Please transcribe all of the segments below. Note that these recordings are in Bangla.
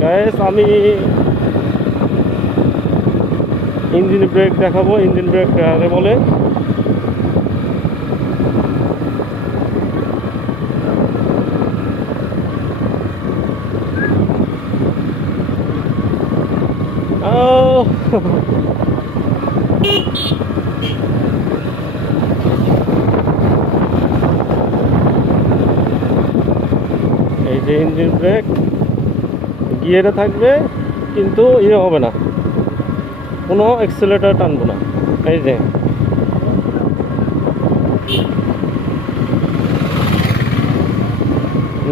গ্যাস আমি ইঞ্জিন ব্রেক দেখাবো ইঞ্জিন ব্রেক কারে বলে। এই যে ইঞ্জিন ব্রেক গিয়ারে থাকবে, কিন্তু ইয়ে হবে না। কোনো এক্সেলেটার টানবো না। এই যে।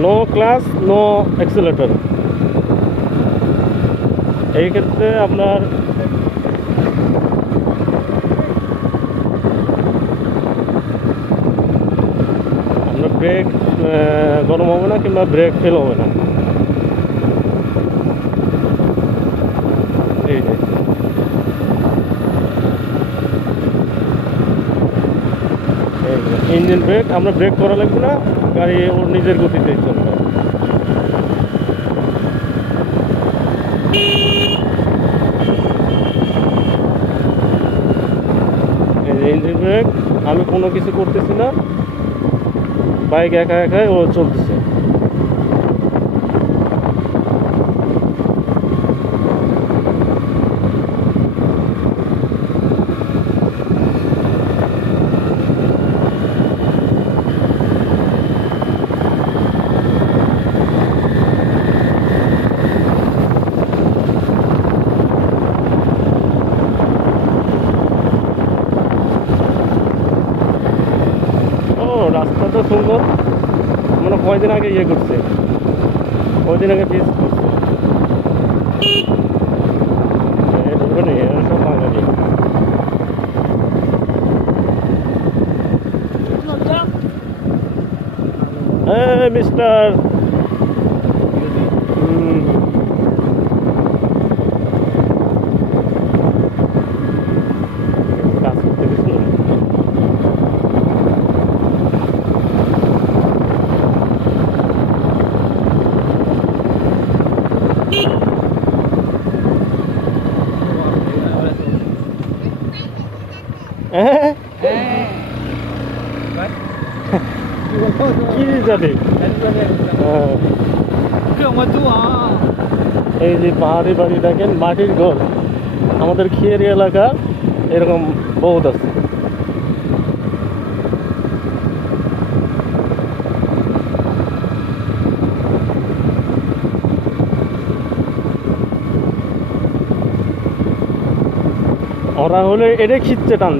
নো ক্লাস নো এক্সেলেটার এই ক্ষেত্রে আপনার আপনার ব্রেক গরম হবে না কিংবা ব্রেক ফেল হবে না এই যে ইঞ্জিন ব্রেক, আমরা ব্রেক করা লাগবে না, গাড়ি ওর নিজের গতিতেই চলবে। ইঞ্জিন ব্রেক, আমি কোনো কিছু করতেছি না। বাইক একা একাই ও চলতেছে। ও রাস্তা তো সুন্দর। মানে কয়দিন আগে ইয়ে করছে? কয়দিন আগে পিস করছে? সব বাঙালি। হ্যাঁ মিস্টার এই যে পাহাড়ি বাড়ি দেখেন, মাটির ঘর। আমাদের খিয়েরি এলাকা এরকম বহুত আছে। ওরা হলে এটা খিচ্ছে টান